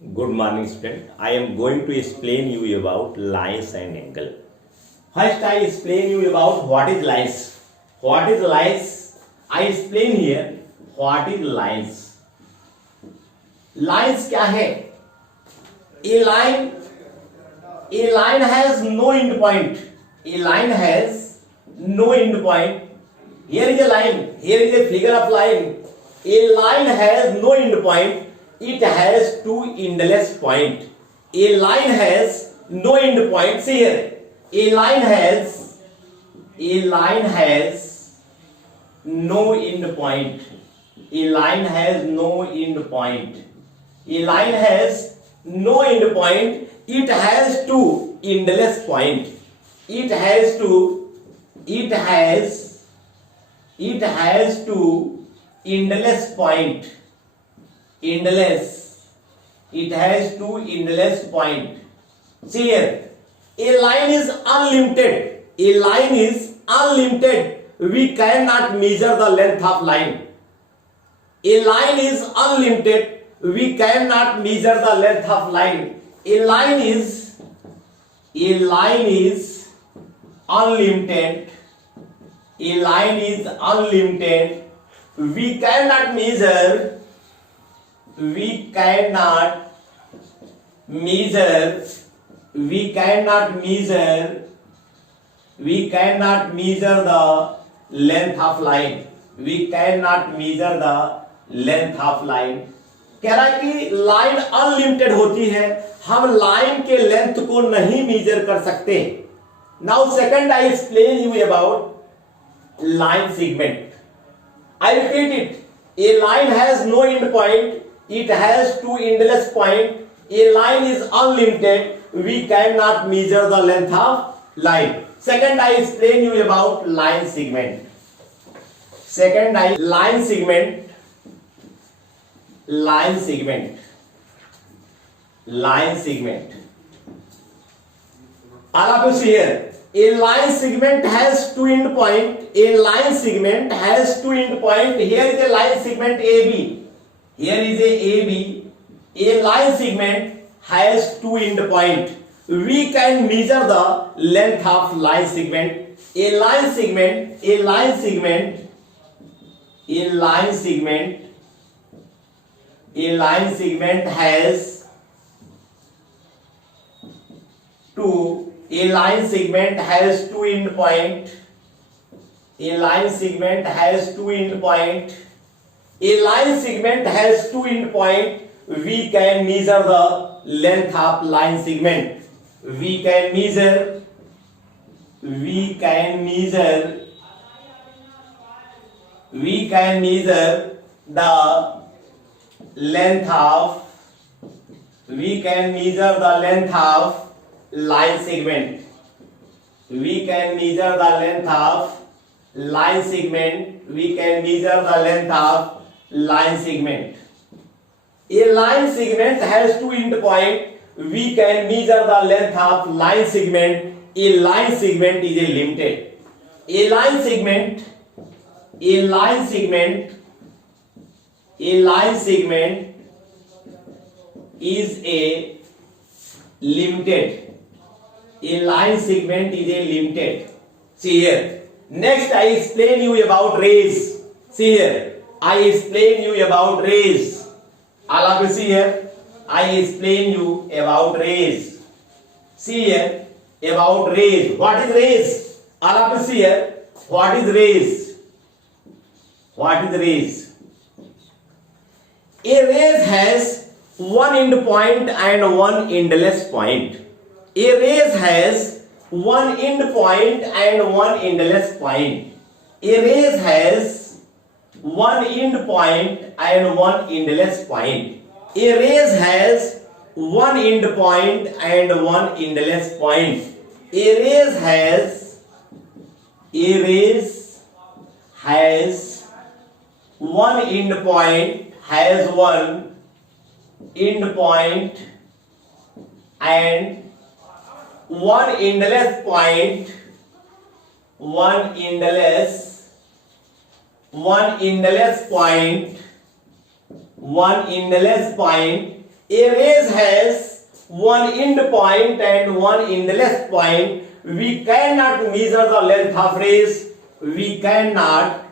Good morning, student. I am going to explain you about lines and angle. First, I explain you about what is lines. What is lines? I explain here what is lines. Lines क्या है? A line has no end point. A line has no end point. Here is a line. Here is a figure of line. A line has no end point. It has two endless point. A line has no end point. See here. A line has no end point. A line has no end point. A line has no end point. It has two endless point. It has two endless point. It has two endless point. See here. A line is unlimited. A line is unlimited. We cannot measure the length of line. A line is unlimited. We cannot measure the length of line. A line is unlimited. A line is unlimited. We cannot measure the length of line. We cannot measure the length of line. कह रहा है कि line unlimited होती है, हम line के length को नहीं मेजर कर सकते. Now second I explain you about line segment. I repeat it. A line has no end point. It has two endless point. A line is unlimited. We cannot measure the length of line. Second, I explain you about line segment. Line segment. All of you see here. A line segment has two end point. A line segment has two end point. Here is a line segment AB. Here is a AB. A line segment has two end point. We can measure the length of line segment. A line segment has two end point. A line segment has two end point. A line segment has two end point. We can measure the length of line segment. We can measure the length of line segment. We can measure the length of line segment. We can measure the length of line segment. A line segment has two end point. We can measure the length of line segment. A line segment is a limited. A line segment is a limited. A line segment is a limited. See here. Next, I explain you about rays. See here. I explain you about rays. All of you see here. I explain you about rays. See here. About rays. What is rays? All of you see here. What is rays? What is rays? A rays has one end point and one endless point. A rays has one end point and one endless point. A rays has one end point and one endless point. A rays has one end point and one endless point. A rays has one end point, has one end point and one endless point, one endless point A rays has one end point and one endless point. We cannot measure the length of rays. We cannot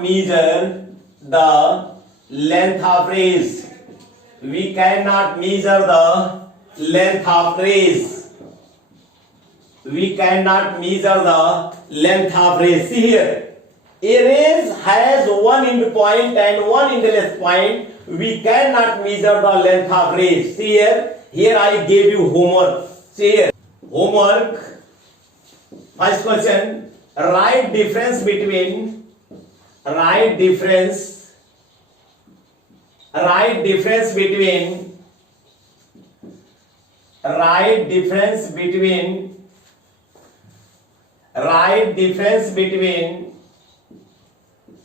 measure the length of rays. We cannot measure the length of rays. We cannot measure the length of rays. See here, a rays has one end point and one endless point. We cannot measure the length of rays. See here I gave you homework. See here, homework. First question: write difference between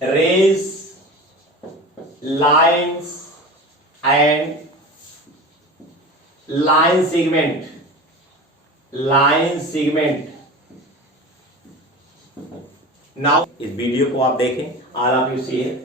rays, lines and line segment. Now इस video को आप देखें. All of you see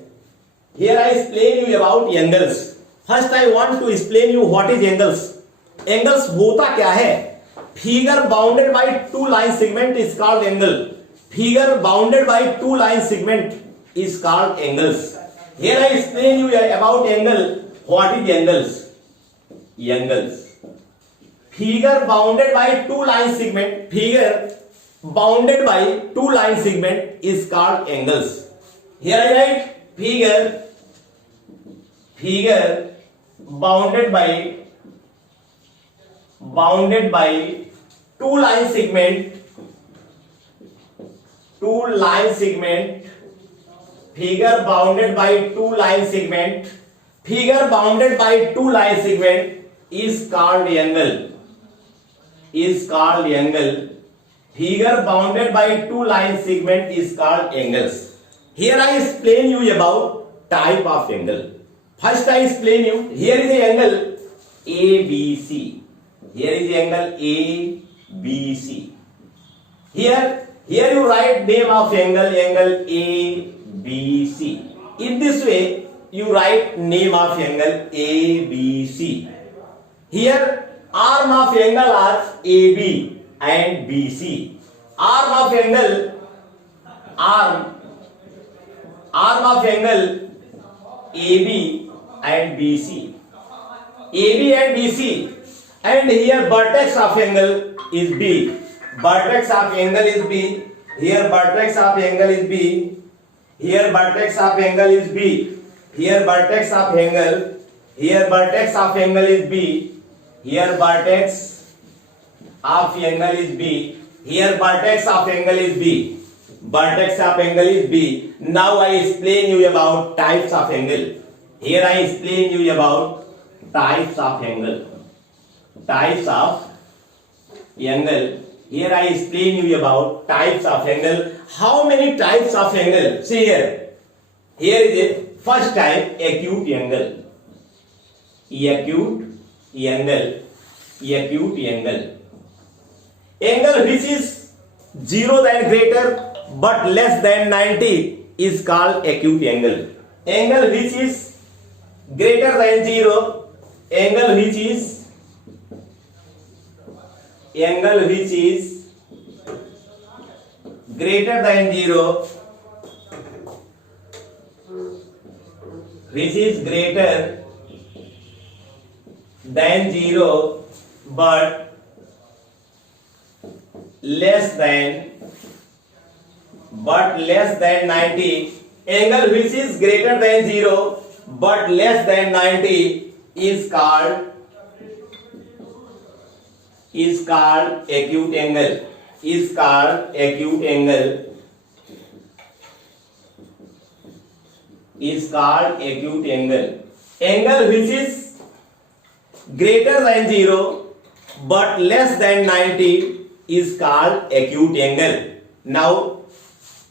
here I explain you about angles. First I want to explain you what is angles. Angles होता क्या है? Figure bounded by two line segment is called angle. Figure bounded by two line segment is called angles. Here I explain you about angle. What is angles? Figure bounded by two line segment. Figure bounded by two line segment is called angles. Here I write figure bounded by two line segment. Figure bounded by two line segment. Figure bounded by two line segment is called angle. Figure bounded by two line segment is called angles. Here I explain you about type of angle. First I explain you. Here is the angle ABC. Here is the angle ABC. Here you write name of angle ABC. In this way you write name of angle ABC. Here arm of angle are AB and BC. Arm of angle AB and BC. AB and BC. And here vertex of angle is B. Vertex of angle is B. Here vertex of angle is B. Here vertex of angle is B. Here vertex of angle. Here vertex of angle is B. Here vertex of angle is B. Here vertex of angle is B. Vertex of angle is B. Now I explain you about types of angle. Here I explain you about types of angle. Types of angle. Here I explain you about types of angle. How many types of angle? See here. Here is it. First type, acute angle. Acute angle. Angle which is 0 than greater but less than 90 is called acute angle. Angle which is greater than 0. Angle which is greater than 0, which is greater than 0 but less than 90. Angle which is greater than 0 but less than 90 is called acute angle. Angle which is greater than 0 but less than 90 is called acute angle. Now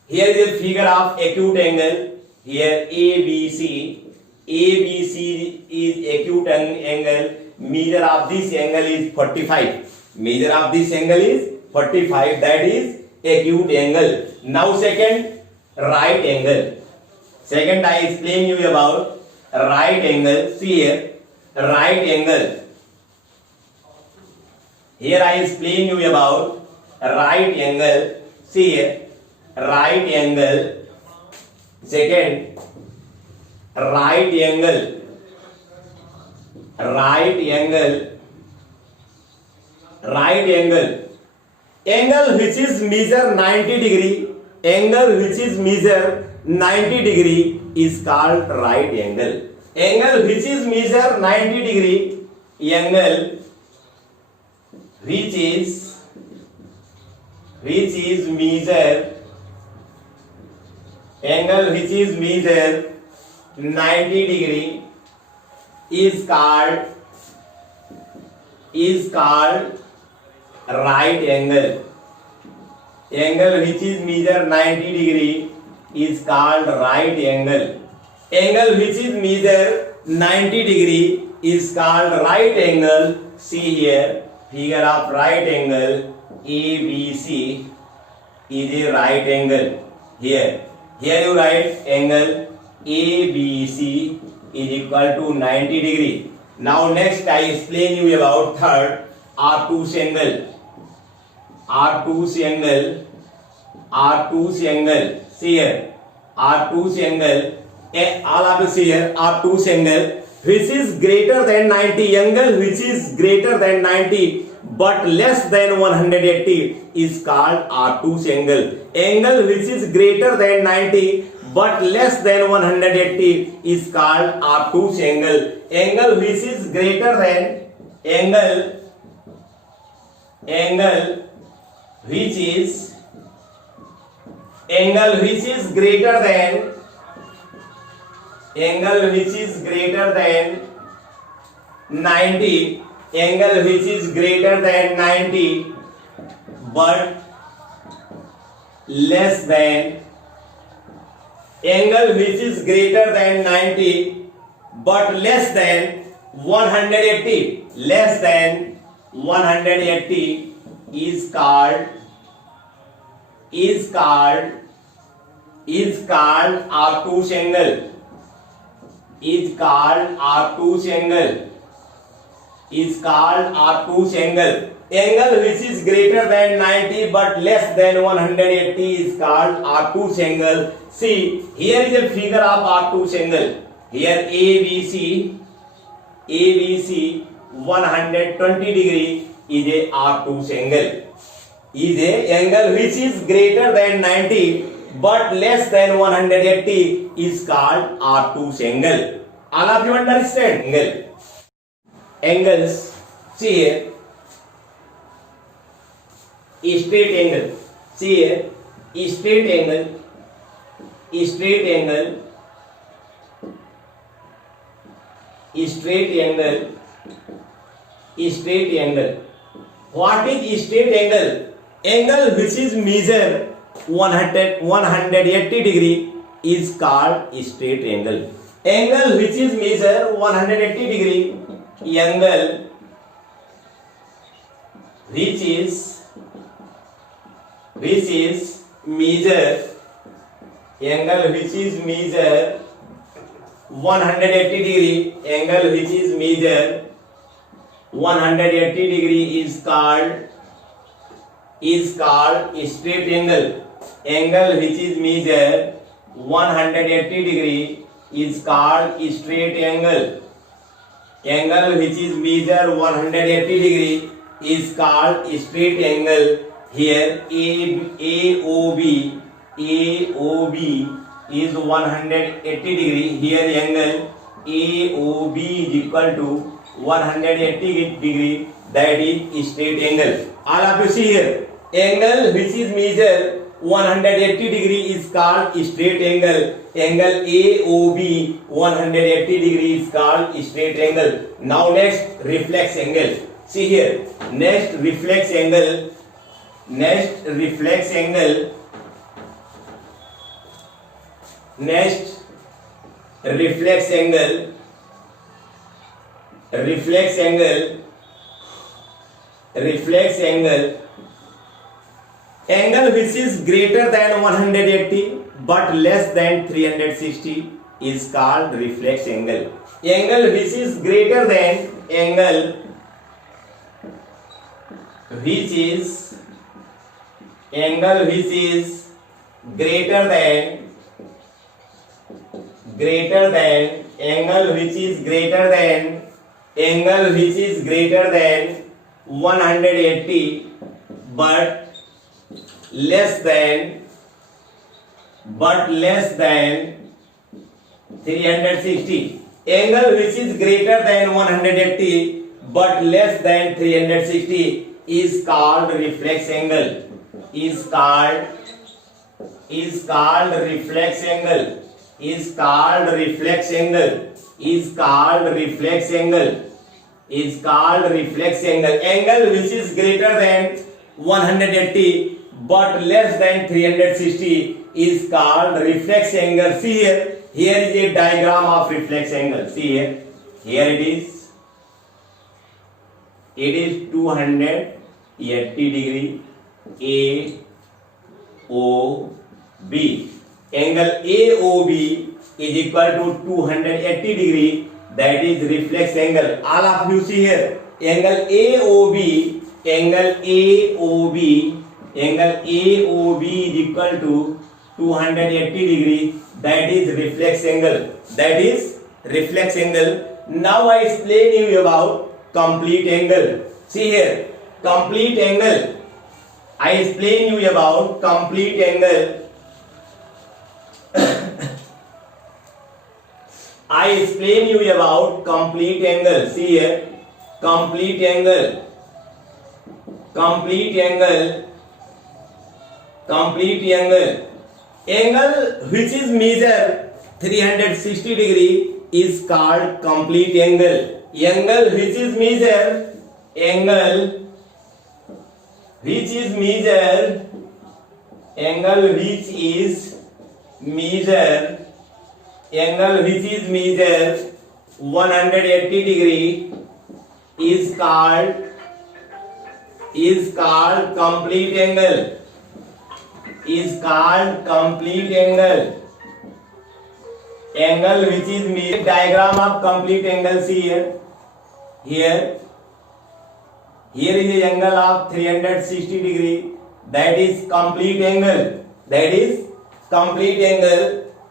here is a figure of acute angle. Here ABC is acute angle. Measure of this angle is 45. Measure of this angle is 45. That is acute angle. Now second, right angle. Second, I explain you about right angle. See here, right angle. Here I explain you about right angle. See here, right angle. Second, right angle. Right angle. Right angle. Angle which is measure 90 degree. Angle which is measure 90 degree is called right angle. Angle which is measure 90 degree. Angle which is measure. Angle which is measure 90 degree is called right angle. Angle which is measure 90 degree is called right angle. Angle which is measure 90 degree is called right angle. See here, figure of right angle. ABC is a right angle. Here you write angle ABC is equal to 90 degree. Now next I explain you about third, obtuse angle. Obtuse angle. Obtuse angle. See here, obtuse angle. All of you see here, obtuse angle which is greater than 90. Angle which is greater than 90 but less than 180 is called obtuse angle. Angle which is greater than 90 but less than 180 is called obtuse angle. Angle which is greater than angle which is greater than 90. Angle which is greater than 90 but less than. Angle which is greater than 90 but less than 180. Less than 180 is called obtuse angle. Is called obtuse angle. Angle which is greater than 90 but less than 180 is called obtuse angle. See, here is a figure of obtuse angle. Here ABC 120 degree is a obtuse angle. Is a angle which is greater than 90 but less than 180 is called obtuse angle. All of you understand? Angles. See here, straight angle. See here, straight angle. Straight angle. Straight angle. Straight angle. What is straight angle? Angle which is measure 180 degree is called straight angle. Angle which is measure 180 degree. Angle which is measure. Angle which is measure 180 degree. Angle which is measure 180 degree is called straight angle. Angle which is measure 180 degree is called straight angle. Angle which is measure 180 degree is called straight angle. Here AOB is 180 degree. Here angle AOB is equal to 180 degree. That is straight angle. All of you see here, angle which is measure 180 degree is called straight angle. Angle AOB 180 degree is called straight angle. Now next, reflex angle. See here, next reflex angle. Next reflex angle. Next reflex angle. Reflex angle reflex angle, angle which is greater than 180 but less than 360 is called reflex angle. Angle which is greater than angle which is greater than angle which is greater than 180 but less than 360. Angle which is greater than 180 but less than 360 is called reflex angle. Is called reflex angle. Angle which is greater than 180 but less than 360 is called reflex angle. See here. Here is a diagram of reflex angle. See here. Here it is. It is 280 degree AOB. Angle AOB is equal to 280 degree. That is reflex angle. All of you see here. Angle AOB is equal to 280 degree. That is reflex angle. Now I explain you about complete angle. See here, complete angle. I explain you about complete angle. See here, complete angle. Angle which is measure 360 degree is called complete angle. Angle which is measure 180 degree is called complete angle. Angle which is measured. Diagram of complete angle. See here. Here is a angle of 360 degree. That is complete angle.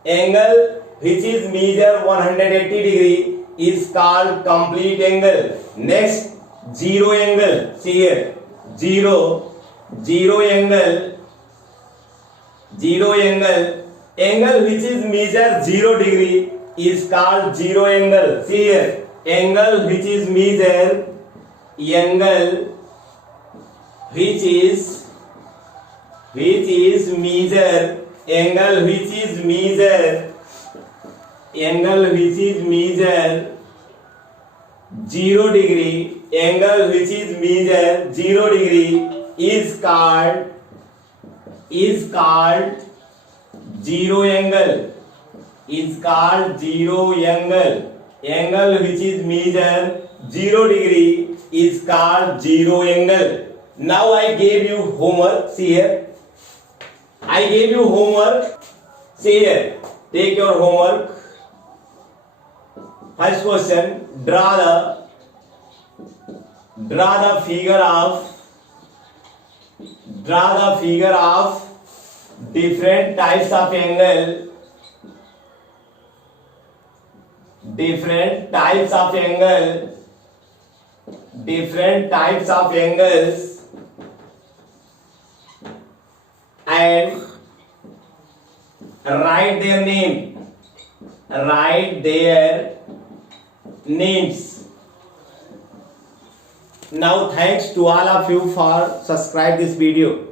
Angle which is measure 180 degree is called complete angle. Next, zero angle. See here. Zero angle. Angle which is measure 0 degree is called zero angle. See here. Angle which is measure 0 degree. Angle which is measure 0 degree is called zero angle. Angle which is measure 0 degree is called zero angle. Now I gave you homework. See here. I gave you homework. See here. Take your homework. First question. Draw the figure of different types of angle. Different types of angles and write their names. Now thanks to all of you for subscribe this video.